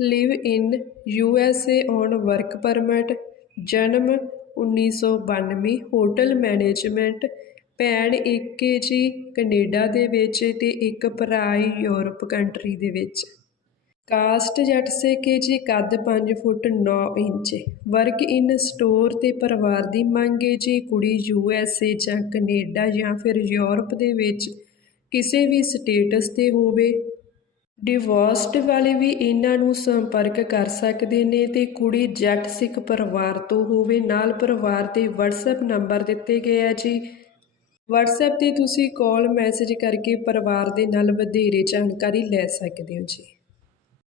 Live in U S A on work permit, ਜਨਮ 1992 hotel management, ਭੈਣ ਇੱਕ ਹੈ ਜੀ, ਕੈਨੇਡਾ ਦੇ ਵਿੱਚ ਤੇ ਇੱਕ ਭਰਾ ਯੂਰਪ ਕੰਟਰੀ ਦੇ ਵਿੱਚ। ਕਾਸਟ ਜੱਟ ਸੇ ਕੇ ਜੀ ਕੱਦ 5 foot 9 inch, work in store ਤੇ ਪਰਿਵਾਰ ਦੀ ਮੰਗ ਹੈ ਜੀ ਕੁੜੀ ਯੂ ਐੱਸ ਏ ਜਾਂ ਕੈਨੇਡਾ ਜਾਂ ਫਿਰ ਯੂਰਪ ਦੇ ਵਿੱਚ ਕਿਸੇ ਵੀ ਸਟੇਟਸ ਤੇ ਹੋਵੇ। ਡਿਵੋਰਸਡ ਵਾਲੇ ਵੀ ਇਹਨਾਂ ਨੂੰ ਸੰਪਰਕ ਕਰ ਸਕਦੇ ਨੇ ਤੇ ਕੁੜੀ ਜੱਟ ਸਿੱਖ ਪਰਿਵਾਰ ਤੋਂ ਹੋਵੇ, ਨਾਲ ਪਰਿਵਾਰ ਦੇ WhatsApp ਨੰਬਰ ਦਿੱਤੇ ਗਏ ਆ ਜੀ। WhatsApp ਤੇ ਤੁਸੀਂ ਕਾਲ ਮੈਸੇਜ ਕਰਕੇ ਪਰਿਵਾਰ ਦੇ ਨਾਲ ਵਧੇਰੇ ਜਾਣਕਾਰੀ ਲੈ ਸਕਦੇ ਹੋ ਜੀ।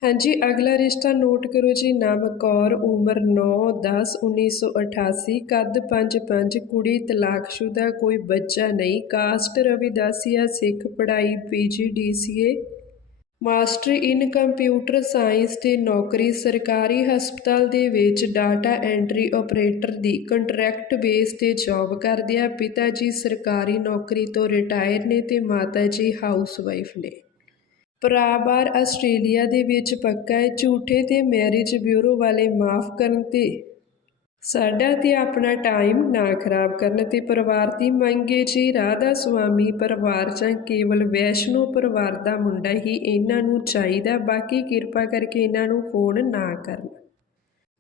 ਹਾਂਜੀ, ਅਗਲਾ ਰਿਸ਼ਤਾ ਨੋਟ ਕਰੋ ਜੀ। ਨਾਮ ਕੌਰ, ਉਮਰ 9 10 1988 ਕੱਦ 5 5 ਕੁੜੀ ਤਲਾਕਸ਼ੁਦਾ, ਕੋਈ ਬੱਚਾ ਨਹੀਂ। ਕਾਸਟ ਰਵਿਦਾਸੀਆ ਸਿੱਖ ਪੜ੍ਹਾਈ PGDCA master in computer science ਤੇ ਨੌਕਰੀ ਸਰਕਾਰੀ ਹਸਪਤਾਲ ਦੇ ਵਿੱਚ ਡਾਟਾ ਐਂਟਰੀ ਆਪਰੇਟਰ ਦੀ ਕੰਟਰੈਕਟ ਬੇਸ ਤੇ ਜੌਬ ਕਰਦੇ ਆ ਪਿਤਾ ਜੀ ਸਰਕਾਰੀ ਨੌਕਰੀ ਤੋਂ ਰਿਟਾਇਰ ਨੇ ਤੇ ਮਾਤਾ ਜੀ ਹਾਊਸਵਾਈਫ ਨੇ। ਭਰਾ ਬਾਹਰ ਆਸਟ੍ਰੇਲੀਆ ਦੇ ਵਿੱਚ ਪੱਕਾ ਹੈ। ਝੂਠੇ ਤੇ ਮੈਰਿਜ ਬਿਊਰੋ ਵਾਲੇ ਮਾਫ ਕਰਨ ਤੇ ਸਾਡਾ ਤੇ ਆਪਣਾ ਟਾਈਮ ਨਾ ਖਰਾਬ ਕਰਨ ਤੇ ਪਰਿਵਾਰ ਦੀ ਮੰਗੇ ਜੀ ਰਾਧਾ ਸੁਆਮੀ ਪਰਿਵਾਰ ਜਾਂ ਕੇਵਲ ਵੈਸ਼ਨੋ ਪਰਿਵਾਰ ਦਾ ਮੁੰਡਾ ਹੀ ਇਹਨਾਂ ਨੂੰ ਚਾਹੀਦਾ, ਬਾਕੀ ਕਿਰਪਾ ਕਰਕੇ ਇਹਨਾਂ ਨੂੰ ਫੋਨ ਨਾ ਕਰਨ।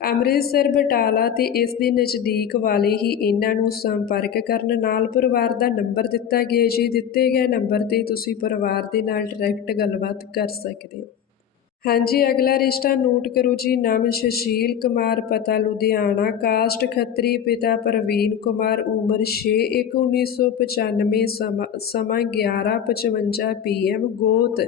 ਅੰਮ੍ਰਿਤਸਰ, ਬਟਾਲਾ ਤੇ ਇਸ ਦੇ ਨਜ਼ਦੀਕ ਵਾਲੇ ਹੀ ਇਹਨਾਂ ਨੂੰ ਸੰਪਰਕ ਕਰਨ ਨਾਲ ਪਰਿਵਾਰ ਦਾ ਨੰਬਰ ਦਿੱਤਾ ਗਿਆ ਜੀ। ਦਿੱਤੇ ਗਏ ਨੰਬਰ ਤੇ ਤੁਸੀਂ ਪਰਿਵਾਰ ਦੇ ਨਾਲ ਡਾਇਰੈਕਟ ਗੱਲਬਾਤ ਕਰ ਸਕਦੇ ਹੋ। ਹਾਂਜੀ, ਅਗਲਾ ਰਿਸ਼ਤਾ ਨੋਟ ਕਰੋ ਜੀ। ਨਾਮ ਸ਼ਸ਼ੀਲ ਕੁਮਾਰ, ਪਤਾ ਲੁਧਿਆਣਾ। ਕਾਸਟ ਖੱਤਰੀ ਪਿਤਾ ਪ੍ਰਵੀਨ ਕੁਮਾਰ, ਉਮਰ 6 1 1995 ਸਮਾਂ ਸਮਾਂ 11:55 ਪੀਐਮ ਗੋਤ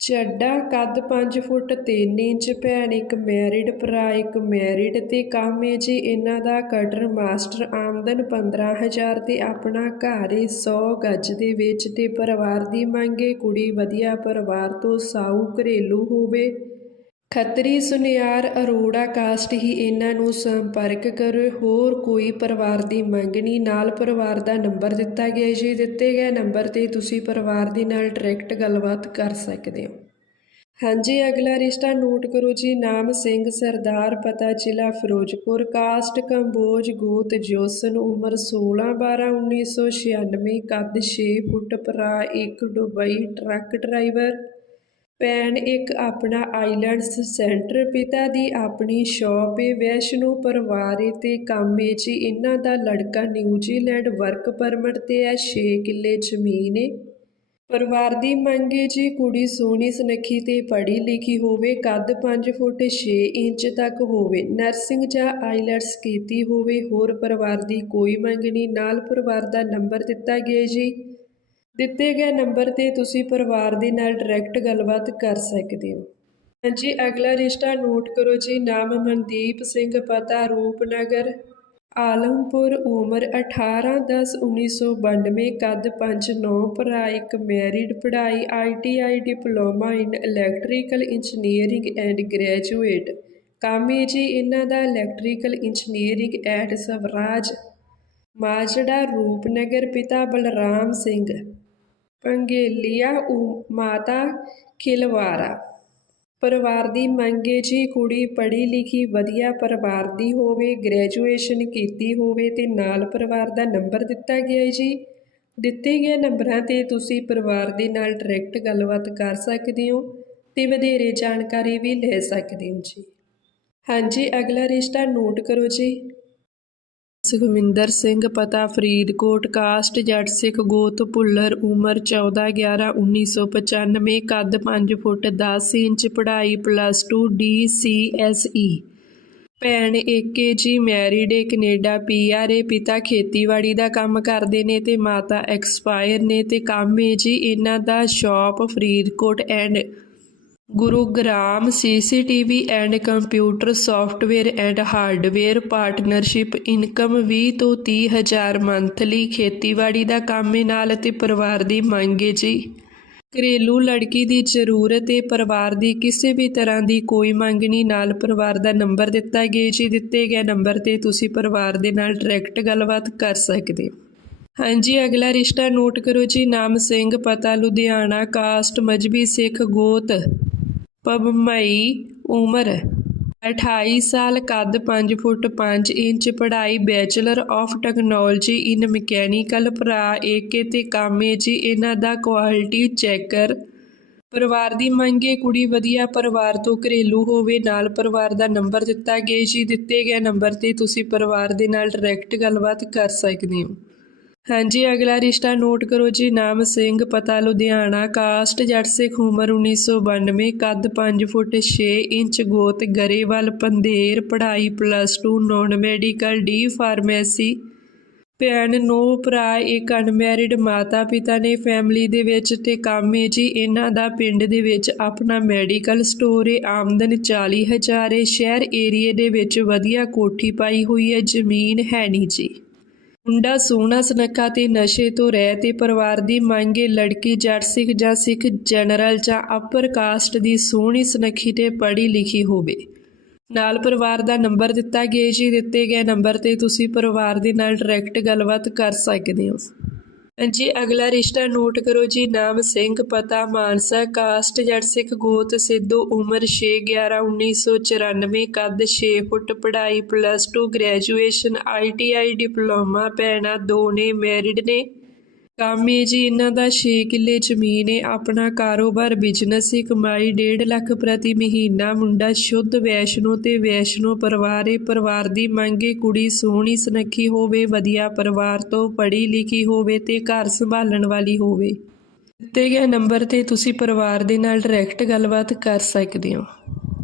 ਚੱਡਾ ਕੱਦ ਪੰਜ ਫੁੱਟ ਤਿੰਨ ਇੰਚ, ਭੈਣ ਇੱਕ ਮੈਰਿਡ ਭਰਾ ਇੱਕ ਮੈਰਿਡ ਤੇ ਕੰਮ ਹੈ ਜੀ ਇਹਨਾਂ ਦਾ ਕਟਰ ਮਾਸਟਰ ਆਮਦਨ 15000 ਤੇ ਆਪਣਾ ਘਰ ਹੈ 100 ਗੱਜ ਦੇ ਵਿੱਚ ਤੇ ਪਰਿਵਾਰ ਦੀ ਮੰਗ ਮੰਗੇ ਕੁੜੀ ਵਧੀਆ ਪਰਿਵਾਰ ਤੋਂ ਸਾਊ ਘਰੇਲੂ ਹੋਵੇ। ਖੱਤਰੀ ਸੁਨਿਆਰ ਅਰੋੜਾ ਕਾਸਟ ਹੀ ਇਹਨਾਂ ਨੂੰ ਸੰਪਰਕ ਕਰੋ, ਹੋਰ ਕੋਈ ਪਰਿਵਾਰ ਦੀ ਮੰਗਣੀ ਨਾਲ ਪਰਿਵਾਰ ਦਾ ਨੰਬਰ ਦਿੱਤਾ ਗਿਆ ਜੀ। ਦਿੱਤੇ ਗਏ ਨੰਬਰ ਤੇ ਤੁਸੀਂ ਪਰਿਵਾਰ ਦੇ ਨਾਲ ਡਾਇਰੈਕਟ ਗੱਲਬਾਤ ਕਰ ਸਕਦੇ ਹੋ। ਹਾਂਜੀ, ਅਗਲਾ ਰਿਸ਼ਤਾ ਨੋਟ ਕਰੋ ਜੀ। ਨਾਮ ਸਿੰਘ, ਸਰਦਾਰ ਪਤਾ ਜ਼ਿਲ੍ਹਾ ਫਿਰੋਜ਼ਪੁਰ। ਕਾਸਟ ਕੰਬੋਜ, ਗੋਤ, ਜੋਸਨ, ਉਮਰ 16 12 1996 ਕੱਦ 6 ਫੁੱਟ, ਭਰਾ ਇੱਕ ਦੁਬਈ ਟਰੱਕ ਡਰਾਈਵਰ। ਭੈਣ ਇੱਕ ਆਪਣਾ ਆਈਲੈਂਡਸ ਸੈਂਟਰ ਪਿਤਾ ਦੀ ਆਪਣੀ ਸ਼ੌਪ ਏ। ਵੈਸ਼ਨੂ ਪਰਿਵਾਰ ਏ ਤੇ ਕੰਮ ਏ ਜੀ। ਇਹਨਾਂ ਦਾ ਲੜਕਾ ਨਿਊਜ਼ੀਲੈਂਡ ਵਰਕ ਪਰਮਿਟ ਤੇ ਹੈ। 6 ਕਿੱਲੇ ਜ਼ਮੀਨ ਏ। ਪਰਿਵਾਰ ਦੀ ਮੰਗ ਏ ਜੀ, ਕੁੜੀ ਸੋਹਣੀ ਸੁਨੱਖੀ ਤੇ ਪੜ੍ਹੀ ਲਿਖੀ ਹੋਵੇ, ਕੱਦ 5 ਫੁੱਟ 6 ਇੰਚ ਤੱਕ ਹੋਵੇ, ਨਰਸਿੰਗ ਜਾਂ ਆਈਲੈਟਸ ਕੀਤੀ ਹੋਵੇ, ਹੋਰ ਪਰਿਵਾਰ ਦੀ ਕੋਈ ਮੰਗ ਨਹੀਂ। ਨਾਲ ਪਰਿਵਾਰ ਦਾ ਨੰਬਰ ਦਿੱਤਾ ਗਿਆ ਜੀ। ਦਿੱਤੇ ਗਏ ਨੰਬਰ ਤੇ ਤੁਸੀਂ ਪਰਿਵਾਰ ਦੇ ਨਾਲ ਡਾਇਰੈਕਟ ਗੱਲਬਾਤ ਕਰ ਸਕਦੇ ਹੋ। ਹਾਂਜੀ, ਅਗਲਾ ਰਿਸ਼ਤਾ ਨੋਟ ਕਰੋ ਜੀ। ਨਾਮ ਮਨਦੀਪ ਸਿੰਘ, ਪਤਾ ਰੂਪਨਗਰ, ਆਲਮਪੁਰ, ਉਮਰ 18 10 1992 ਕੱਦ 5 9 ਭਰਾ ਇੱਕ ਮੈਰਿਡ, ਪੜ੍ਹਾਈ ITI diploma in electrical engineering and graduate. ਕੰਮ ਜੀ, ਇਹਨਾਂ ਦਾ electrical engineering at Swaraj Majra Rupnagar, ਪਿਤਾ ਬਲਰਾਮ ਸਿੰਘ। ਪੰਗੇਲੀਆ ਮਾਤਾ ਖਿਲਵਾਰਾ। ਪਰਿਵਾਰ ਦੀ ਮੰਗੇ ਜੀ, ਕੁੜੀ ਪੜ੍ਹੀ ਲਿਖੀ ਵਧੀਆ ਪਰਿਵਾਰ ਦੀ ਹੋਵੇ, ਗ੍ਰੈਜੂਏਸ਼ਨ ਕੀਤੀ ਹੋਵੇ ਤੇ ਨਾਲ ਪਰਿਵਾਰ ਦਾ ਨੰਬਰ ਦਿੱਤਾ ਗਿਆ ਹੈ ਜੀ। ਦਿੱਤੇ ਗਏ ਨੰਬਰਾਂ ਤੇ ਤੁਸੀਂ ਪਰਿਵਾਰ ਦੇ ਨਾਲ ਡਾਇਰੈਕਟ ਗੱਲਬਾਤ ਕਰ ਸਕਦੇ ਹੋ ਤੇ ਵਧੇਰੇ ਜਾਣਕਾਰੀ ਵੀ ਲੈ ਸਕਦੇ ਹੋ ਜੀ। ਹਾਂਜੀ, ਅਗਲਾ ਰਿਸ਼ਤਾ ਨੋਟ ਕਰੋ ਜੀ। ਸੁਖਵਿੰਦਰ ਸਿੰਘ ਪਤਾ, ਫਰੀਦਕੋਟ, ਕਾਸਟ, ਜੱਟ ਸਿੱਖ, ਗੋਤ, ਭੁੱਲਰ, ਉਮਰ 14 11 1995 ਕੱਦ 5 ਫੁੱਟ 10 ਇੰਚ, ਪੜ੍ਹਾਈ ਪਲੱਸ 2 ਡੀ ਭੈਣ ਏਕੇ ਜੀ ਮੈਰਿਡ ਏ, ਕੈਨੇਡਾ ਪੀਆਰ ਏ, ਪਿਤਾ ਖੇਤੀਬਾੜੀ ਦਾ ਕੰਮ ਕਰਦੇ ਨੇ ਤੇ ਮਾਤਾ ਐਕਸਪਾਇਰ ਨੇ ਤੇ ਕੰਮ ਏ ਜੀ ਇਹਨਾਂ ਦਾ shop Faridkot and Gurugram CCTV and computer software and hardware partnership income 20 ਤੋਂ 30 ਹਜ਼ਾਰ ਮੰਥਲੀ ਖੇਤੀਬਾੜੀ ਦਾ ਕੰਮ ਏ ਨਾਲ ਅਤੇ ਪਰਿਵਾਰ ਦੀ ਮੰਗ ਏ ਜੀ। ਘਰੇਲੂ ਲੜਕੀ ਦੀ ਜ਼ਰੂਰਤ ਏ, ਪਰਿਵਾਰ ਦੀ ਕਿਸੇ ਵੀ ਤਰ੍ਹਾਂ ਦੀ ਕੋਈ ਮੰਗਣੀ ਨਾਲ ਪਰਿਵਾਰ ਦਾ ਨੰਬਰ ਦਿੱਤਾ ਗਿਆ ਜੀ। ਦਿੱਤੇ ਗਏ ਨੰਬਰ ਤੇ ਤੁਸੀਂ ਪਰਿਵਾਰ ਦੇ ਨਾਲ ਡਾਇਰੈਕਟ ਗੱਲਬਾਤ ਕਰ ਸਕਦੇ ਹੋ। ਹਾਂਜੀ, ਅਗਲਾ ਰਿਸ਼ਤਾ ਨੋਟ ਕਰੋ ਜੀ। ਨਾਮ ਸਿੰਘ, ਪਤਾ ਲੁਧਿਆਣਾ, ਕਾਸਟ, ਮਜਬੀ ਸਿੱਖ, ਗੋਤ। ਪਬਮਈ ਉਮਰ। 28 ਸਾਲ ਕੱਦ 5 ਫੁੱਟ 5 ਇੰਚ, ਪੜ੍ਹਾਈ bachelor of technology in mechanical, ਭਰਾ ਏਕੇ ਤੇ ਕਾਮੇ ਜੀ, ਇਹਨਾਂ ਦਾ ਕੁਆਲਿਟੀ ਚੈੱਕਰ। ਪਰਿਵਾਰ ਦੀ ਮੰਗੇ ਕੁੜੀ ਵਧੀਆ, ਪਰਿਵਾਰ ਤੋਂ ਘਰੇਲੂ ਹੋਵੇ, ਨਾਲ ਪਰਿਵਾਰ ਦਾ ਨੰਬਰ ਦਿੱਤਾ ਗਿਆ ਜੀ, ਦਿੱਤੇ ਗਏ ਨੰਬਰ ਤੇ ਤੁਸੀਂ ਪਰਿਵਾਰ ਦੇ ਨਾਲ ਡਾਇਰੈਕਟ ਗੱਲਬਾਤ ਕਰ ਸਕਦੇ ਹੋ। ਹਾਂਜੀ, ਅਗਲਾ ਰਿਸ਼ਤਾ ਨੋਟ ਕਰੋ ਜੀ। ਨਾਮ ਸਿੰਘ, ਪਤਾ ਲੁਧਿਆਣਾ, ਕਾਸਟ, ਜੱਟ ਸਿੱਖ, ਉਮਰ 1992 ਕੱਦ 5 ਫੁੱਟ 6 ਇੰਚ, ਗੋਤ ਗਰੇਵਾਲ, ਪੰਧੇਰ, ਪੜ੍ਹਾਈ plus 2 non medical D pharmacy ਭੈਣ, ਨੋ ਭਰਾ, ਇੱਕ ਅਨਮੈਰਿਡ ਮਾਤਾ ਪਿਤਾ ਨੇ ਫੈਮਿਲੀ ਦੇ ਵਿੱਚ ਤੇ ਕੰਮ ਏ ਜੀ। ਇਹਨਾਂ ਦਾ ਪਿੰਡ ਦੇ ਵਿੱਚ ਆਪਣਾ ਮੈਡੀਕਲ ਸਟੋਰ ਏ ਆਮਦਨ 40000 ਏ ਸ਼ਹਿਰ ਏਰੀਏ ਦੇ ਵਿੱਚ ਵਧੀਆ ਕੋਠੀ ਪਾਈ ਹੋਈ ਹੈ। ਜ਼ਮੀਨ ਹੈ ਨਹੀਂ ਜੀ। ਮੁੰਡਾ ਸੋਹਣਾ ਸੁਨੱਖਾ ਤੇ ਨਸ਼ੇ ਤੋਂ ਰਹਿ ਤੇ ਪਰਿਵਾਰ ਦੀ ਮੰਗੇ ਲੜਕੀ ਜੱਟ ਸਿੱਖ ਜਾਂ ਸਿੱਖ ਜਨਰਲ ਜਾਂ ਅਪਰ ਕਾਸਟ ਦੀ ਸੋਹਣੀ ਸੁਨੱਖੀ ਤੇ ਪੜ੍ਹੀ ਲਿਖੀ ਹੋਵੇ। ਨਾਲ ਪਰਿਵਾਰ ਦਾ ਨੰਬਰ ਦਿੱਤਾ ਗਿਆ ਜੀ, ਦਿੱਤੇ ਗਏ ਨੰਬਰ ਤੇ ਤੁਸੀਂ ਪਰਿਵਾਰ ਦੇ ਨਾਲ ਡਾਇਰੈਕਟ ਗੱਲਬਾਤ ਕਰ ਸਕਦੇ ਹੋ। ਜੀ ਅਗਲਾ ਰਿਸ਼ਤਾ ਨੋਟ ਕਰੋ ਜੀ। ਨਾਮ ਸਿੰਘ, ਪਤਾ ਮਾਨਸਾ, ਕਾਸਟ ਜੱਟ ਸਿੱਖ, ਗੋਤ ਸਿੱਧੂ, ਉਮਰ 6 11 1994 ਕੱਦ 6 ਫੁੱਟ, ਪੜ੍ਹਾਈ ਪਲੱਸ 2 ਗ੍ਰੈਜੂਏਸ਼ਨ ਆਈਟੀਆਈ ਡਿਪਲੋਮਾ, ਭੈਣਾਂ ਦੋ ਨੇ ਮੈਰਿਡ ਨੇ। ਕੰਮ ਜੀ, ਇਹਨਾਂ ਦਾ 6 ਕਿੱਲੇ ਜ਼ਮੀਨ ਏ। ਆਪਣਾ ਕਾਰੋਬਾਰ ਬਿਜ਼ਨਸ ਏ। ਕਮਾਈ 1.5 ਲੱਖ ਪ੍ਰਤੀ ਮਹੀਨਾ। ਮੁੰਡਾ ਸ਼ੁੱਧ ਵੈਸ਼ਨੋ ਤੇ ਵੈਸ਼ਨੋ ਪਰਿਵਾਰ ਏ। ਪਰਿਵਾਰ ਦੀ ਮੰਗ ਮੰਗੇ ਕੁੜੀ ਸੋਹਣੀ, ਸੁਨੱਖੀ ਹੋਵੇ, ਵਧੀਆ ਪਰਿਵਾਰ ਤੋਂ ਪੜ੍ਹੀ ਲਿਖੀ ਹੋਵੇ ਤੇ ਘਰ ਸੰਭਾਲਣ ਵਾਲੀ ਹੋਵੇ। ਦਿੱਤੇ ਗਏ ਨੰਬਰ ਤੇ ਤੁਸੀਂ ਪਰਿਵਾਰ ਦੇ ਨਾਲ ਡਾਇਰੈਕਟ ਗੱਲਬਾਤ ਕਰ ਸਕਦੇ ਹੋ।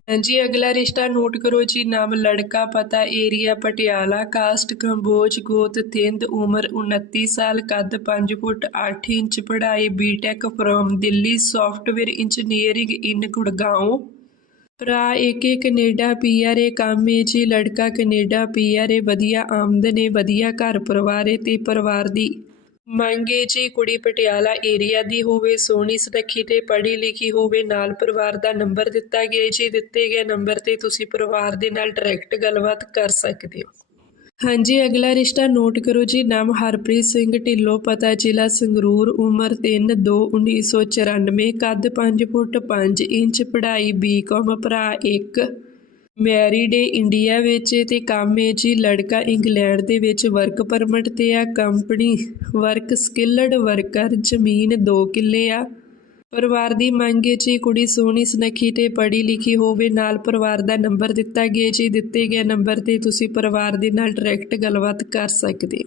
ਹਾਂਜੀ, ਅਗਲਾ ਰਿਸ਼ਤਾ ਨੋਟ ਕਰੋ ਜੀ, ਨਾਮ ਲੜਕਾ ਪਤਾ ਏਰੀਆ ਪਟਿਆਲਾ, ਕਾਸਟ ਕੰਬੋਜ, ਗੋਤ ਥਿੰਦ ਉਮਰ 29 ਸਾਲ, ਕੱਦ 5 ਫੁੱਟ 8 ਇੰਚ, ਪੜ੍ਹਾਈ BTech from Delhi software engineering in Gurgaon ਭਰਾ ਏਕੇ ਕੈਨੇਡਾ ਪੀਆਰਏ ਕੰਮ ਏ ਜੀ, ਲੜਕਾ ਕੈਨੇਡਾ ਪੀਆਰਏ ਵਧੀਆ ਆਮਦਨ ਏ, ਵਧੀਆ ਘਰ ਪਰਿਵਾਰ ਏ ਤੇ ਪਰਿਵਾਰ ਦੀ ਮੰਗੇ ਜੀ ਕੁੜੀ ਪਟਿਆਲਾ ਏਰੀਆ ਦੀ ਹੋਵੇ, ਸੋਹਣੀ ਸੁਨੱਖੀ ਤੇ ਪੜ੍ਹੀ ਲਿਖੀ ਹੋਵੇ, ਨਾਲ ਪਰਿਵਾਰ ਦਾ ਨੰਬਰ ਦਿੱਤਾ ਗਿਆ ਜੀ, ਦਿੱਤੇ ਗਏ ਨੰਬਰ ਤੇ ਤੁਸੀਂ ਪਰਿਵਾਰ ਦੇ ਨਾਲ ਡਾਇਰੈਕਟ ਗੱਲਬਾਤ ਕਰ ਸਕਦੇ ਹੋ। ਹਾਂਜੀ, ਅਗਲਾ ਰਿਸ਼ਤਾ ਨੋਟ ਕਰੋ ਜੀ, ਨਾਮ ਹਰਪ੍ਰੀਤ ਸਿੰਘ, ਢਿੱਲੋਂ ਪਤਾ, ਜ਼ਿਲ੍ਹਾ ਸੰਗਰੂਰ, ਉਮਰ 3 2 1994 ਕੱਦ 5 ਫੁੱਟ 5 ਇੰਚ, ਪੜ੍ਹਾਈ ਬੀਕਾਮ ਭਰਾ 1 ਮੈਰਿਡ ਏ ਇੰਡੀਆ ਵਿੱਚ ਏ ਤੇ ਕੰਮ ਏ ਜੀ ਲੜਕਾ ਇੰਗਲੈਂਡ ਦੇ ਵਿੱਚ ਵਰਕ ਪਰਮਿਟ ਤੇ ਆ ਕੰਪਨੀ ਵਰਕ ਸਕਿਲਡ ਵਰਕਰ ਜ਼ਮੀਨ 2 ਕਿੱਲੇ ਆ। ਪਰਿਵਾਰ ਦੀ ਮੰਗ ਏ ਜੀ ਕੁੜੀ ਸੋਹਣੀ, ਸੁਨੱਖੀ ਤੇ ਪੜ੍ਹੀ ਲਿਖੀ ਹੋਵੇ, ਨਾਲ ਪਰਿਵਾਰ ਦਾ ਨੰਬਰ ਦਿੱਤਾ ਗਿਆ ਜੀ, ਦਿੱਤੇ ਗਏ ਨੰਬਰ ਤੇ ਤੁਸੀਂ ਪਰਿਵਾਰ ਦੇ ਨਾਲ ਡਾਇਰੈਕਟ ਗੱਲਬਾਤ ਕਰ ਸਕਦੇ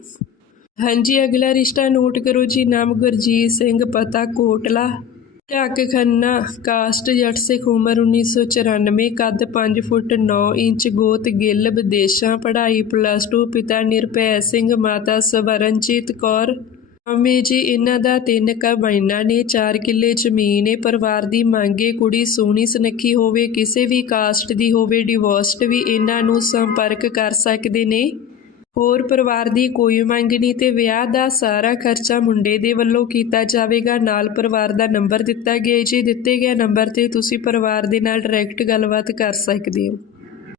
ਹਾਂਜੀ, ਅਗਲਾ ਰਿਸ਼ਤਾ ਨੋਟ ਕਰੋ ਜੀ, ਨਾਮ ਗੁਰਜੀਤ ਸਿੰਘ, ਪਤਾ ਕੋਟਲਾ। ਢੱਕ ਖੰਨਾ, ਕਾਸਟ ਜੱਟ ਸਿੱਖ ਉਮਰ 1994 ਕੱਦ 5 ਫੁੱਟ 9 ਇੰਚ, ਗੋਤ ਗਿੱਲ, ਵਿਦੇਸ਼ਾਂ ਪੜ੍ਹਾਈ ਪਲੱਸ 2 ਪਿਤਾ ਨਿਰਭੈ ਸਿੰਘ, ਮਾਤਾ ਸਵਰਨਜੀਤ ਕੌਰ। ਅੰਮੀ ਜੀ, ਇਹਨਾਂ ਦਾ ਤਿੰਨ ਕਮਾਈਨਾਂ ਨੇ 4 ਕਿੱਲੇ ਜ਼ਮੀਨ ਏ, ਪਰਿਵਾਰ ਦੀ ਮੰਗੇ ਕੁੜੀ ਸੋਹਣੀ ਸੁਨੱਖੀ ਹੋਵੇ, ਕਿਸੇ ਵੀ ਕਾਸਟ ਦੀ ਹੋਵੇ ਡਿਵੋਰਸਡ ਵੀ ਇਹਨਾਂ ਨੂੰ ਸੰਪਰਕ ਕਰ ਸਕਦੇ ਨੇ। ਹੋਰ ਪਰਿਵਾਰ ਦੀ ਕੋਈ ਮੰਗ ਨਹੀਂ ਤੇ ਵਿਆਹ ਦਾ ਸਾਰਾ ਖਰਚਾ ਮੁੰਡੇ ਦੇ ਵੱਲੋਂ ਕੀਤਾ ਜਾਵੇਗਾ। ਨਾਲ ਪਰਿਵਾਰ ਦਾ ਨੰਬਰ ਦਿੱਤਾ ਗਿਆ ਜੀ ਦਿੱਤੇ ਗਿਆ ਨੰਬਰ ਤੇ ਤੁਸੀਂ ਪਰਿਵਾਰ ਦੇ ਨਾਲ ਡਾਇਰੈਕਟ ਗੱਲਬਾਤ ਕਰ ਸਕਦੇ ਹੋ।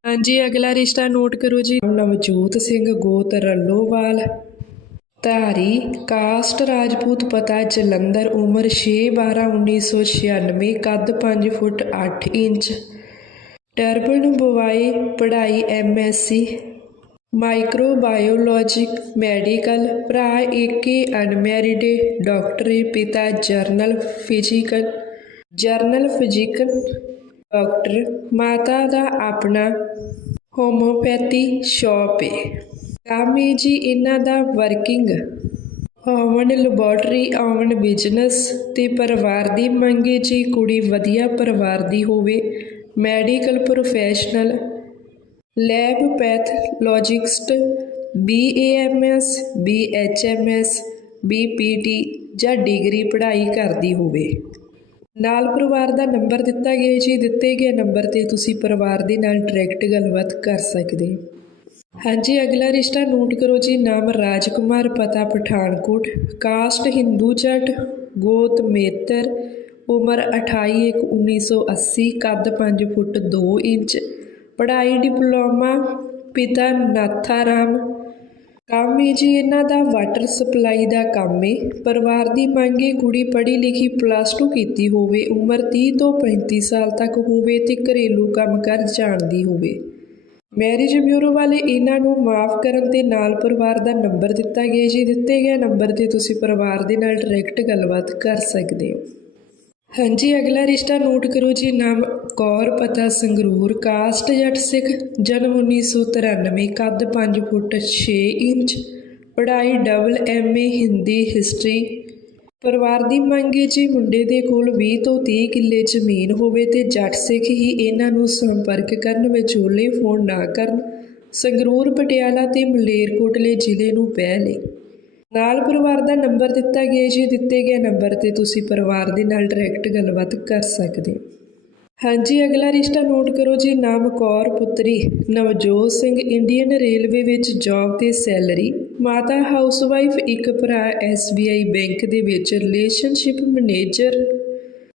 ਹਾਂਜੀ, ਅਗਲਾ ਰਿਸ਼ਤਾ ਨੋਟ ਕਰੋ ਜੀ। ਨਵਜੋਤ ਸਿੰਘ ਗੋਤ ਰੱਲੋਵਾਲ। ਧਾਰੀ, ਕਾਸਟ ਰਾਜਪੂਤ ਪਤਾ ਜਲੰਧਰ, ਉਮਰ 6 12 1996 ਕੱਦ 5 ਫੁੱਟ 8 ਇੰਚ। ਟਰਬਨ ਬੁਵਾਈ, ਪੜ੍ਹਾਈ ਐਮਐਸਸੀ ਮਾਈਕਰੋਬਾਇਓਲੋਜਿਕ ਮੈਡੀਕਲ ਭਰਾ ਏਕੇ ਅਨਮੈਰਿਡ ਡਾਕਟਰ ਏ, ਪਿਤਾ general physical general physical doctor ਮਾਤਾ ਦਾ ਆਪਣਾ ਹੋਮੋਪੈਥੀ ਸ਼ਾਪ ਏ। ਕੰਮ ਜੀ ਇਹਨਾਂ ਦਾ working own laboratory own business ਤੇ ਪਰਿਵਾਰ ਦੀ ਮੰਗੇ ਜੀ ਕੁੜੀ ਵਧੀਆ ਪਰਿਵਾਰ ਦੀ ਹੋਵੇ। Medical professional lab pathologist BAMS BHMS BPT ਜਾਂ ਡਿਗਰੀ ਪੜ੍ਹਾਈ ਕਰਦੀ ਹੋਵੇ। ਨਾਲ ਪਰਿਵਾਰ ਦਾ ਨੰਬਰ ਦਿੱਤਾ ਗਿਆ ਜੀ। ਦਿੱਤੇ ਗਏ ਨੰਬਰ ਤੇ ਤੁਸੀਂ ਪਰਿਵਾਰ ਦੇ ਨਾਲ ਡਾਇਰੈਕਟ ਗੱਲਬਾਤ ਕਰ ਸਕਦੇ ਹਾਂਜੀ, ਅਗਲਾ ਰਿਸ਼ਤਾ ਨੋਟ ਕਰੋ ਜੀ। ਨਾਮ ਰਾਜਕੁਮਾਰ, ਪਤਾ ਪਠਾਨਕੋਟ। ਕਾਸਟ ਹਿੰਦੂ ਜੱਟ, ਗੋਤ ਮੇਤਰ। ਉਮਰ 28 ਇੱਕ 1980 ਕੱਦ 5 ਫੁੱਟ 2 ਇੰਚ। ਪੜ੍ਹਾਈ, ਡਿਪਲੋਮਾ, ਪਿਤਾ ਨਾਥਾਰਾਮ। ਕੰਮ ਹੈ ਜੀ ਇਹਨਾਂ ਦਾ ਵਾਟਰ ਸਪਲਾਈ ਦਾ ਕੰਮ ਏ। ਪਰਿਵਾਰ ਦੀ ਮੰਗ ਏ ਕੁੜੀ ਪੜ੍ਹੀ ਲਿਖੀ ਪਲੱਸ 2 ਕੀਤੀ ਹੋਵੇ, ਉਮਰ 30 ਤੋਂ 35 ਸਾਲ ਤੱਕ ਹੋਵੇ ਤੇ ਘਰੇਲੂ ਕੰਮ ਕਰ ਜਾਣਦੀ ਹੋਵੇ। ਮੈਰਿਜ ਬਿਊਰੋ ਵਾਲੇ ਇਹਨਾਂ ਨੂੰ ਮਾਫ ਕਰਨ ਤੇ ਨਾਲ ਪਰਿਵਾਰ ਦਾ ਨੰਬਰ ਦਿੱਤਾ ਗਿਆ ਜੀ। ਦਿੱਤੇ ਗਏ ਨੰਬਰ ਤੇ ਤੁਸੀਂ ਪਰਿਵਾਰ ਦੇ ਨਾਲ ਡਾਇਰੈਕਟ ਗੱਲਬਾਤ ਕਰ ਸਕਦੇ ਹੋ। ਹਾਂਜੀ, ਅਗਲਾ ਰਿਸ਼ਤਾ ਨੋਟ ਕਰੋ ਜੀ, ਨਾਮ ਕੌਰ, ਪਤਾ ਸੰਗਰੂਰ, ਕਾਸਟ ਜੱਟ ਸਿੱਖ, ਜਨਮ 1993 ਕੱਦ 5 ਫੁੱਟ 6 ਇੰਚ, ਪੜ੍ਹਾਈ ਡਬਲ ਐਮਏ ਹਿੰਦੀ ਹਿਸਟਰੀ। ਪਰਿਵਾਰ ਦੀ ਮੰਗ ਹੈ ਜੀ, ਮੁੰਡੇ ਦੇ ਕੋਲ 20 ਤੋਂ 30 ਕਿੱਲੇ ਜ਼ਮੀਨ ਹੋਵੇ ਤੇ ਜੱਟ ਸਿੱਖ ਹੀ ਇਹਨਾਂ ਨੂੰ ਸੰਪਰਕ ਕਰਨ, ਵਿਚੋਲੇ ਫੋਨ ਨਾ ਕਰਨ। ਸੰਗਰੂਰ, ਪਟਿਆਲਾ ਤੇ ਮਲੇਰਕੋਟਲੇ ਜ਼ਿਲ੍ਹੇ ਨੂੰ ਪੈ ਪਹਿਲੇ ਨਾਲ ਪਰਿਵਾਰ ਦਾ ਨੰਬਰ ਦਿੱਤਾ ਗਿਆ, ਜੀ ਦਿੱਤੇ ਗਏ ਨੰਬਰ ਤੇ ਤੁਸੀਂ ਪਰਿਵਾਰ ਦੇ ਨਾਲ ਡਾਇਰੈਕਟ ਗੱਲਬਾਤ ਕਰ ਸਕਦੇ ਹੋ। ਹਾਂਜੀ, ਅਗਲਾ ਰਿਸ਼ਤਾ ਨੋਟ ਕਰੋ ਜੀ ਨਾਮ ਕੌਰ ਪੁੱਤਰੀ ਨਵਜੋਤ ਸਿੰਘ ਇੰਡੀਅਨ ਰੇਲਵੇ ਵਿੱਚ ਜੌਬ ਤੇ ਸੈਲਰੀ ਮਾਤਾ ਹਾਊਸਵਾਈਫ ਇੱਕ ਭਰਾ SBI ਬੈਂਕ ਦੇ ਵਿੱਚ ਰਿਲੇਸ਼ਨਸ਼ਿਪ ਮੈਨੇਜਰ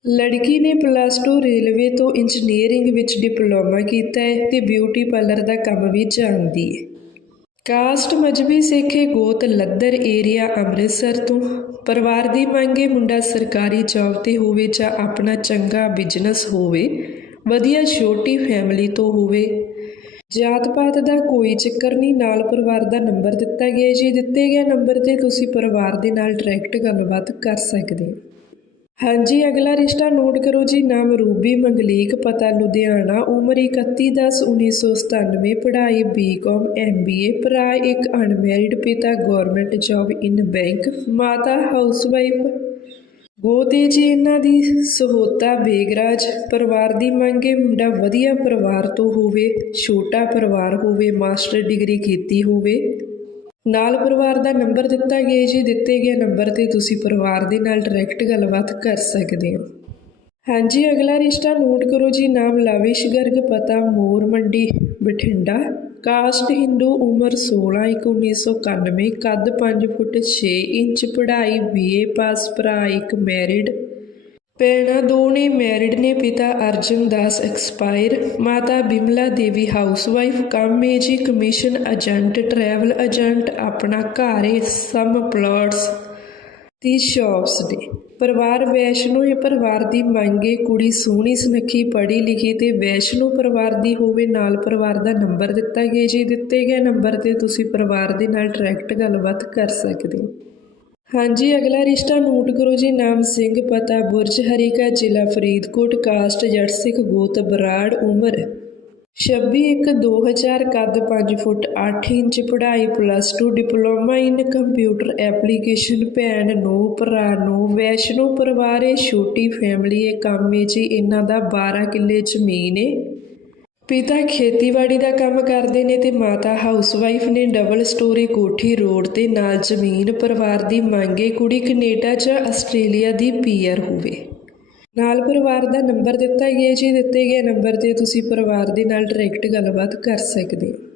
ਲੜਕੀ ਨੇ ਪਲੱਸ 2 ਰੇਲਵੇ ਤੋਂ ਇੰਜੀਨੀਅਰਿੰਗ ਵਿੱਚ ਡਿਪਲੋਮਾ ਕੀਤਾ ਹੈ ਤੇ ਬਿਊਟੀ ਪਾਰਲਰ ਦਾ ਕੰਮ ਵੀ ਜਾਣਦੀ ਹੈ। ਕਾਸਟ ਮਜਬੀ ਸੇਖੇ ਗੋਤ ਲੱਦਰ ਏਰੀਆ ਅੰਮ੍ਰਿਤਸਰ ਤੋਂ। ਪਰਿਵਾਰ ਦੀ ਮੰਗੇ ਮੁੰਡਾ ਸਰਕਾਰੀ ਜੌਬ ਤੇ ਹੋਵੇ ਜਾਂ ਆਪਣਾ ਚੰਗਾ ਬਿਜ਼ਨਸ ਹੋਵੇ, ਵਧੀਆ ਛੋਟੀ ਫੈਮਿਲੀ ਤੋਂ ਹੋਵੇ। ਜਾਤ ਪਾਤ ਦਾ ਕੋਈ ਚੱਕਰ ਨਹੀਂ, ਨਾਲ ਪਰਿਵਾਰ ਦਾ ਨੰਬਰ ਦਿੱਤਾ ਗਿਆ ਜੀ। ਦਿੱਤੇ ਗਏ ਨੰਬਰ ਤੇ ਤੁਸੀਂ ਪਰਿਵਾਰ ਦੇ ਨਾਲ ਡਾਇਰੈਕਟ ਗੱਲਬਾਤ ਕਰ ਸਕਦੇ ਹੋ। ਹਾਂਜੀ, ਅਗਲਾ ਰਿਸ਼ਤਾ ਨੋਟ ਕਰੋ ਜੀ। ਨਾਮ ਰੂਬੀ ਮੰਗਲੀਕ, ਪਤਾ ਲੁਧਿਆਣਾ, ਉਮਰ 31/10/1997 ਪੜ੍ਹਾਈ ਬੀਕਾਮ ਐਮਬੀਏ ਭਰਾ ਇੱਕ ਅਨਮੈਰਿਡ ਪਿਤਾ ਗਵਰਨਮੈਂਟ ਜੌਬ ਇਨ ਬੈਂਕ, ਮਾਤਾ ਹਾਊਸਵਾਈਫ। ਗੋਤੇ ਜੀ ਇਹਨਾਂ ਦੀ ਸਹੋਤਾ ਬੇਗਰਾਜ। ਪਰਿਵਾਰ ਦੀ ਮੰਗੇ ਮੁੰਡਾ ਵਧੀਆ ਪਰਿਵਾਰ ਤੋਂ ਹੋਵੇ, ਛੋਟਾ ਪਰਿਵਾਰ ਹੋਵੇ, ਮਾਸਟਰ ਡਿਗਰੀ ਕੀਤੀ ਹੋਵੇ। ਨਾਲ ਪਰਿਵਾਰ ਦਾ ਨੰਬਰ ਦਿੱਤਾ ਗਿਆ ਜੀ। ਦਿੱਤੇ ਗਏ ਨੰਬਰ ਤੇ ਤੁਸੀਂ ਪਰਿਵਾਰ ਦੇ ਨਾਲ ਡਾਇਰੈਕਟ ਗੱਲਬਾਤ ਕਰ ਸਕਦੇ ਹੋ। ਹਾਂਜੀ, ਅਗਲਾ ਰਿਸ਼ਤਾ ਨੋਟ ਕਰੋ ਜੀ। ਨਾਮ ਲਵਿਸ਼ ਗਰਗ, ਪਤਾ ਮੋਰ ਮੰਡੀ, ਬਠਿੰਡਾ। ਕਾਸਟ ਹਿੰਦੂ, ਉਮਰ 16 ਇੱਕ 1991 ਕੱਦ 5 ਫੁੱਟ 6 ਇੰਚ, ਪੜ੍ਹਾਈ ਬੀਏ ਪਾਸ ਭਰਾ ਇੱਕ ਮੈਰਿਡ ਭੈਣਾਂ ਦੋ ਨੇ ਮੈਰਿਡ ਨੇ, ਪਿਤਾ ਅਰਜਨ ਦਾਸ ਐਕਸਪਾਇਰ ਮਾਤਾ ਬਿਮਲਾ ਦੇਵੀ ਹਾਊਸਵਾਈਫ ਕੰਮ ਹੈ ਜੀ ਕਮਿਸ਼ਨ ਏਜੰਟ ਟਰੈਵਲ ਏਜੰਟ ਆਪਣਾ ਘਰ ਹੈ ਸਮ ਪਲਾਟਸ ਦੀ ਸ਼ੌਪਸ ਨੇ ਪਰਿਵਾਰ ਵੈਸ਼ਨੋ ਹੈ ਪਰਿਵਾਰ ਦੀ ਮੰਗੇ ਕੁੜੀ ਸੋਹਣੀ, ਸੁਨੱਖੀ, ਪੜ੍ਹੀ ਲਿਖੀ ਤੇ ਵੈਸ਼ਨੋ ਪਰਿਵਾਰ ਦੀ ਹੋਵੇ, ਨਾਲ ਪਰਿਵਾਰ ਦਾ ਨੰਬਰ ਦਿੱਤਾ ਗਿਆ। ਜੀ ਦਿੱਤੇ ਗਏ ਨੰਬਰ ਤੇ ਤੁਸੀਂ ਪਰਿਵਾਰ ਦੇ ਨਾਲ ਡਾਇਰੈਕਟ ਗੱਲਬਾਤ ਕਰ ਸਕਦੇ ਹੋ। ਹਾਂਜੀ, ਅਗਲਾ ਰਿਸ਼ਤਾ ਨੋਟ ਕਰੋ ਜੀ। ਨਾਮ ਸਿੰਘ, ਪਤਾ ਬੁਰਜ, ਹਰੀਕਾ ਜ਼ਿਲ੍ਹਾ, ਫਰੀਦਕੋਟ, ਕਾਸਟ, ਜੱਟ ਸਿੱਖ, ਗੋਤ, ਬਰਾੜ, ਉਮਰ 26 ਇੱਕ 2000 ਕੱਦ 5 ਫੁੱਟ 8 ਇੰਚ, ਪੜ੍ਹਾਈ plus 2 diploma in computer application ਭੈਣ ਨੂੰ, ਭਰਾ ਨੂੰ, ਵੈਸ਼ਨੋ ਪਰਿਵਾਰ ਹੈ, ਛੋਟੀ ਫੈਮਿਲੀ ਹੈ, ਕੰਮ ਹੈ ਜੀ। ਇਹਨਾਂ ਦਾ 12 ਕਿੱਲੇ ਜ਼ਮੀਨ ਹੈ। ਪਿਤਾ ਖੇਤੀਬਾੜੀ ਦਾ ਕੰਮ ਕਰਦੇ ਨੇ ਤੇ ਮਾਤਾ ਹਾਊਸਵਾਈਫ ਨੇ ਡਬਲ ਸਟੋਰੀ ਕੋਠੀ ਰੋਡ ਤੇ ਨਾਲ ਜ਼ਮੀਨ, ਪਰਿਵਾਰ ਦੀ ਮੰਗੇ ਕੁੜੀ ਕੈਨੇਡਾ ਜਾਂ ਆਸਟ੍ਰੇਲੀਆ ਦੀ ਪੀਆਰ ਹੋਵੇ। ਨਾਲ ਪਰਿਵਾਰ ਦਾ ਨੰਬਰ ਦਿੱਤਾ ਗਿਆ ਜੀ, ਦਿੱਤੇ ਗਏ ਨੰਬਰ ਤੇ ਤੁਸੀਂ ਪਰਿਵਾਰ ਦੇ ਨਾਲ ਡਾਇਰੈਕਟ ਗੱਲਬਾਤ ਕਰ ਸਕਦੇ ਹੋ।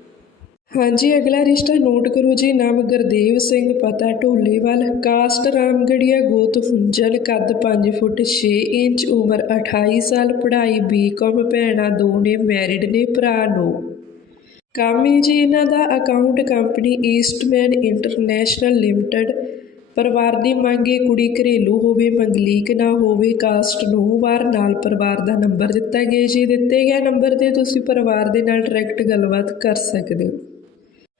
ਹਾਂਜੀ, ਅਗਲਾ ਰਿਸ਼ਤਾ ਨੋਟ ਕਰੋ ਜੀ। ਨਾਮ ਗੁਰਦੇਵ ਸਿੰਘ, ਪਤਾ ਢੋਲੇਵਾਲ ਕਾਸਟ ਰਾਮਗੜੀਆ, ਗੋਤ ਫੁੰਜਲ, ਕੱਦ 5 ਫੁੱਟ 6 ਇੰਚ, ਉਮਰ 28 ਸਾਲ, ਪੜ੍ਹਾਈ ਬੀਕਾਮ ਭੈਣਾਂ ਦੋ ਨੇ ਮੈਰਿਡ ਨੇ, ਭਰਾ ਨੂੰ। ਕੰਮ ਹੈ ਜੀ ਇਹਨਾਂ ਦਾ account company Eastman international limited ਪਰਿਵਾਰ ਦੀ ਮੰਗ ਮੰਗੇ ਕੁੜੀ ਘਰੇਲੂ ਹੋਵੇ, ਮੰਗਲੀਕ ਨਾ ਹੋਵੇ, ਕਾਸਟ ਨੂੰ ਵਾਰ ਨਾਲ ਪਰਿਵਾਰ ਦਾ ਨੰਬਰ ਦਿੱਤਾ ਗਿਆ। ਜੀ ਦਿੱਤੇ ਗਏ ਨੰਬਰ ਤੇ ਤੁਸੀਂ ਪਰਿਵਾਰ ਦੇ ਨਾਲ ਡਾਇਰੈਕਟ ਗੱਲਬਾਤ ਕਰ ਸਕਦੇ ਹੋ।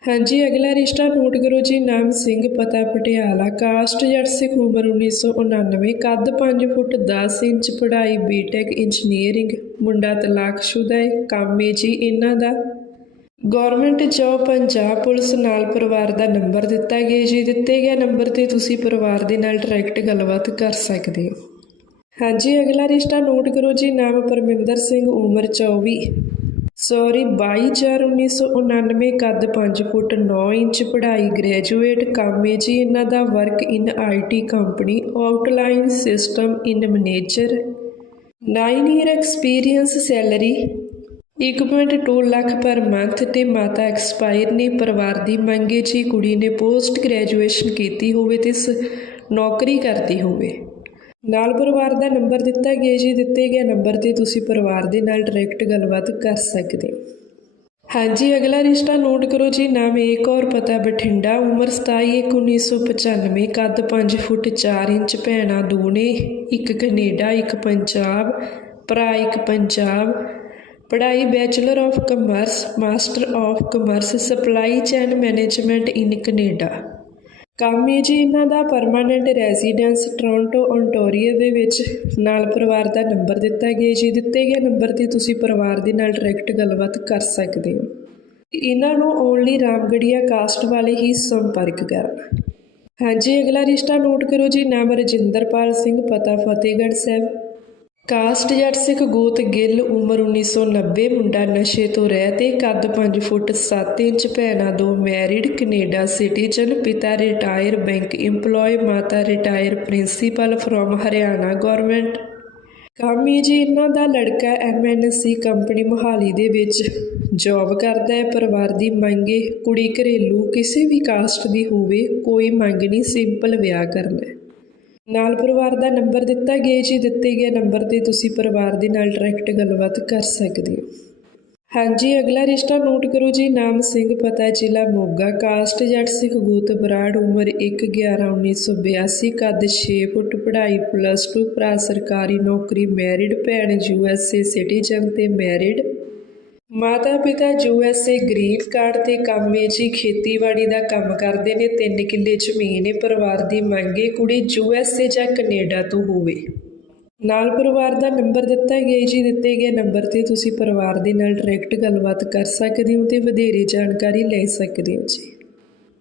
ਹਾਂਜੀ, ਅਗਲਾ ਰਿਸ਼ਤਾ ਨੋਟ ਕਰੋ ਜੀ, ਨਾਮ ਸਿੰਘ, ਪਤਾ ਪਟਿਆਲਾ, ਕਾਸਟ ਜੱਟ ਸਿੱਖ ਉਮਰ 1999 ਕੱਦ 5 ਫੁੱਟ 10 ਇੰਚ, ਪੜ੍ਹਾਈ ਬੀਟੈਕ ਇੰਜੀਨੀਅਰਿੰਗ ਮੁੰਡਾ ਤਲਾਕਸ਼ੁਦਾ ਹੈ ਕਾਮੇ ਜੀ ਇਹਨਾਂ ਦਾ। ਗਵਰਨਮੈਂਟ ਜੋਬ ਪੰਜਾਬ ਪੁਲਿਸ ਨਾਲ ਪਰਿਵਾਰ ਦਾ ਨੰਬਰ ਦਿੱਤਾ ਗਿਆ ਜੀ, ਦਿੱਤੇ ਗਿਆ ਨੰਬਰ ਤੇ ਤੁਸੀਂ ਪਰਿਵਾਰ ਦੇ ਨਾਲ ਡਾਇਰੈਕਟ ਗੱਲਬਾਤ ਕਰ ਸਕਦੇ ਹੋ। ਹਾਂਜੀ, ਅਗਲਾ ਰਿਸ਼ਤਾ ਨੋਟ ਕਰੋ ਜੀ, ਨਾਮ ਪਰਮਿੰਦਰ ਸਿੰਘ, ਉਮਰ 24 ਸੌਰੀ 22/4/1999 ਕੱਦ 5 ਫੁੱਟ 9 ਇੰਚ ਪੜ੍ਹਾਈ ਗ੍ਰੈਜੂਏਟ ਕਾਮੇ ਜੀ। ਇਹਨਾਂ ਦਾ work in IT company, outline system in manager. 9 year experience salary 1.2 lakh per month ਤੇ ਮਾਤਾ ਐਕਸਪਾਇਰ ਨੇ ਪਰਿਵਾਰ ਦੀ ਮੰਗੇ ਜੀ। ਕੁੜੀ ਨੇ ਪੋਸਟ ਗ੍ਰੈਜੂਏਸ਼ਨ ਕੀਤੀ ਹੋਵੇ ਤੇ ਸ- ਨੌਕਰੀ ਕਰਦੀ ਹੋਵੇ। ਨਾਲ ਪਰਿਵਾਰ ਦਾ ਨੰਬਰ ਦਿੱਤਾ ਗਿਆ ਜੀ ਦਿੱਤੇ ਗਏ ਨੰਬਰ ਤੇ ਤੁਸੀਂ ਪਰਿਵਾਰ ਦੇ ਨਾਲ ਡਾਇਰੈਕਟ ਗੱਲਬਾਤ ਕਰ ਸਕਦੇ ਹੋ। ਹਾਂਜੀ, ਅਗਲਾ ਰਿਸ਼ਤਾ ਨੋਟ ਕਰੋ ਜੀ, ਨਾਮ ਏਕ ਔਰ ਪਤਾ ਬਠਿੰਡਾ, ਉਮਰ 27/1995 ਕੱਦ 5 ਫੁੱਟ 4 ਇੰਚ, ਭੈਣਾਂ ਦੋਨੇ, ਇੱਕ ਕੈਨੇਡਾ, ਇੱਕ ਪੰਜਾਬ, ਭਰਾ ਇੱਕ ਪੰਜਾਬ, ਪੜ੍ਹਾਈ bachelor of commerce master of commerce supply chain management in Canada. ਕੰਮ ਹੈ ਜੀ, ਇਹਨਾਂ ਦਾ ਪਰਮਾਨੈਂਟ ਰੈਜ਼ੀਡੈਂਸ ਟੋਰਾਂਟੋ ontario ਦੇ ਵਿੱਚ ਨਾਲ ਪਰਿਵਾਰ ਦਾ ਨੰਬਰ ਦਿੱਤਾ ਗਿਆ ਜੀ। ਦਿੱਤੇ ਗਏ ਨੰਬਰ ਤੇ ਤੁਸੀਂ ਪਰਿਵਾਰ ਦੇ ਨਾਲ ਡਾਇਰੈਕਟ ਗੱਲਬਾਤ ਕਰ ਸਕਦੇ ਹੋ। ਇਹਨਾਂ ਨੂੰ ਓਨਲੀ ਰਾਮਗੜੀਆ ਕਾਸਟ ਵਾਲੇ ਹੀ ਸੰਪਰਕ ਕਰਨ। ਹਾਂਜੀ, ਅਗਲਾ ਰਿਸ਼ਤਾ ਨੋਟ ਕਰੋ ਜੀ। ਨਾਮ ਰਜਿੰਦਰਪਾਲ ਸਿੰਘ, ਪਤਾ ਫਤਿਹਗੜ੍ਹ ਸਾਹਿਬ। ਕਾਸਟ ਜੱਟ ਸਿੱਖ ਗੋਤ ਗਿੱਲ ਉਮਰ 1990 ਮੁੰਡਾ ਨਸ਼ੇ ਤੋਂ ਰਹਿਤ ਤੇ ਕੱਦ 5 ਫੁੱਟ 7 ਇੰਚ, ਭੈਣਾਂ ਦੋ ਮੈਰਿਡ, ਕੈਨੇਡਾ ਸਿਟੀਜ਼ਨ, ਪਿਤਾ ਰਿਟਾਇਰ ਬੈਂਕ EMPLOYE ਮਾਤਾ retire principal from Haryana government ਕਾਮੀ ਜੀ ਇਹਨਾਂ ਦਾ ਲੜਕਾ ਐਮਐਨਸੀ ਕੰਪਨੀ ਮੋਹਾਲੀ ਦੇ ਵਿੱਚ ਜੌਬ ਕਰਦਾ ਹੈ। ਪਰਿਵਾਰ ਦੀ ਮੰਗੇ ਕੁੜੀ ਘਰੇਲੂ, ਕਿਸੇ ਵੀ ਕਾਸਟ ਦੀ ਹੋਵੇ, ਕੋਈ ਮੰਗ ਨਹੀਂ ਸਿੰਪਲ ਵਿਆਹ ਕਰਨਾ ਹੈ। ਨਾਲ ਪਰਿਵਾਰ ਦਾ ਨੰਬਰ ਦਿੱਤਾ ਗਿਆ, ਜੀ ਦਿੱਤੇ ਗਏ ਨੰਬਰ ਤੇ ਤੁਸੀਂ ਪਰਿਵਾਰ ਦੇ ਨਾਲ ਡਾਇਰੈਕਟ ਗੱਲਬਾਤ ਕਰ ਸਕਦੇ ਹੋ। ਹਾਂਜੀ, ਅਗਲਾ ਰਿਸ਼ਤਾ ਨੋਟ ਕਰੋ ਜੀ, ਨਾਮ ਸਿੰਘ, ਪਤਾ ਜ਼ਿਲ੍ਹਾ ਮੋਗਾ, ਕਾਸਟ ਜੱਟ ਸਿੱਖ ਗੋਤ ਬਰਾੜ, ਉਮਰ 1/11/1982 ਕੱਦ 6 ਫੁੱਟ, ਪੜ੍ਹਾਈ ਪਲੱਸ 2 ਭਰਾ ਸਰਕਾਰੀ ਨੌਕਰੀ ਮੈਰਿਡ ਭੈਣ ਯੂਐਸਏ ਸਿਟੀਜ਼ਨ ਤੇ ਮੈਰਿਡ ਮਾਤਾ ਪਿਤਾ ਯੂਐਸਏ ਗ੍ਰੀਨ ਕਾਰਡ ਤੇ ਕੰਮ ਹੈ ਜੀ ਖੇਤੀਬਾੜੀ ਦਾ ਕੰਮ ਕਰਦੇ ਨੇ 3 ਕਿੱਲੇ ਜ਼ਮੀਨ ਹੈ ਪਰਿਵਾਰ ਦੀ ਮੰਗੇ ਕੁੜੀ ਯੂਐਸਏ ਜਾਂ ਕੈਨੇਡਾ ਤੋਂ ਹੋਵੇ। ਨਾਲ ਪਰਿਵਾਰ ਦਾ ਨੰਬਰ ਦਿੱਤਾ ਗਿਆ ਜੀ, ਦਿੱਤੇ ਗਏ ਨੰਬਰ ਤੇ ਤੁਸੀਂ ਪਰਿਵਾਰ ਦੇ ਨਾਲ ਡਾਇਰੈਕਟ ਗੱਲਬਾਤ ਕਰ ਸਕਦੇ ਹੋ ਤੇ ਵਧੇਰੇ ਜਾਣਕਾਰੀ ਲੈ ਸਕਦੇ ਹੋ ਜੀ।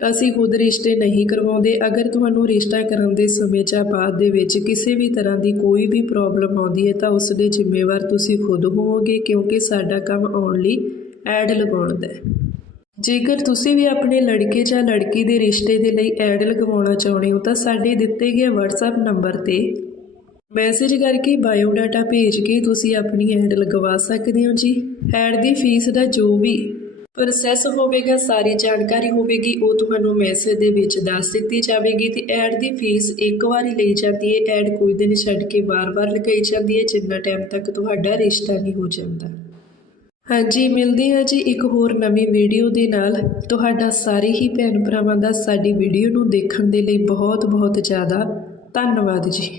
ਅਸੀਂ ਖੁਦ ਰਿਸ਼ਤੇ ਨਹੀਂ ਕਰਵਾਉਂਦੇ। ਅਗਰ ਤੁਹਾਨੂੰ ਰਿਸ਼ਤਾ ਕਰਨ ਦੇ ਸਮੇਂ ਜਾਂ ਬਾਅਦ ਦੇ ਵਿੱਚ ਕਿਸੇ ਵੀ ਤਰ੍ਹਾਂ ਦੀ ਕੋਈ ਵੀ ਪ੍ਰੋਬਲਮ ਆਉਂਦੀ ਹੈ ਤਾਂ ਉਸ ਦੇ ਜ਼ਿੰਮੇਵਾਰ ਤੁਸੀਂ ਖੁਦ ਹੋਵੋਗੇ ਕਿਉਂਕਿ ਸਾਡਾ ਕੰਮ ਆਉਣ ਲਈ ਐਡ ਲਗਾਉਣ ਦਾ ਹੈ। ਜੇਕਰ ਤੁਸੀਂ ਵੀ ਆਪਣੇ ਲੜਕੇ ਜਾਂ ਲੜਕੀ ਦੇ ਰਿਸ਼ਤੇ ਦੇ ਲਈ ਐਡ ਲਗਵਾਉਣਾ ਚਾਹੁੰਦੇ ਹੋ ਤਾਂ ਸਾਡੇ ਦਿੱਤੇ ਗਏ WhatsApp ਨੰਬਰ ਤੇ ਮੈਸੇਜ ਕਰਕੇ ਬਾਇਓਡਾਟਾ ਭੇਜ ਕੇ ਤੁਸੀਂ ਆਪਣੀ ਐਡ ਲਗਵਾ ਸਕਦੇ ਹੋ ਜੀ। ਐਡ ਦੀ ਫੀਸ ਦਾ ਜੋ ਵੀ ਪ੍ਰੋਸੈਸ ਹੋਵੇਗਾ, ਸਾਰੀ ਜਾਣਕਾਰੀ ਹੋਵੇਗੀ, ਉਹ ਤੁਹਾਨੂੰ ਮੈਸੇਜ ਦੇ ਵਿੱਚ ਦੱਸ ਦਿੱਤੀ ਜਾਵੇਗੀ ਤੇ ਐਡ ਦੀ ਫੀਸ ਇੱਕ ਵਾਰੀ ਲਈ ਜਾਂਦੀ ਹੈ। ਐਡ ਕੋਈ ਦਿਨ ਛੱਡ ਕੇ ਵਾਰ-ਵਾਰ ਲਗਾਈ ਜਾਂਦੀ ਹੈ, ਜਿੰਨਾ ਟਾਈਮ ਤੱਕ ਤੁਹਾਡਾ ਰਿਸ਼ਤਾ ਨਹੀਂ ਹੋ ਜਾਂਦਾ। ਹਾਂਜੀ, ਮਿਲਦੇ ਹਾਂ ਜੀ ਇੱਕ ਹੋਰ ਨਵੀਂ ਵੀਡੀਓ ਦੇ ਨਾਲ। ਤੁਹਾਡਾ ਸਾਰੇ ਹੀ ਭੈਣ ਭਰਾਵਾਂ ਦਾ ਸਾਡੀ ਵੀਡੀਓ ਨੂੰ ਦੇਖਣ ਦੇ ਲਈ ਬਹੁਤ ਬਹੁਤ ਜ਼ਿਆਦਾ ਧੰਨਵਾਦ ਜੀ।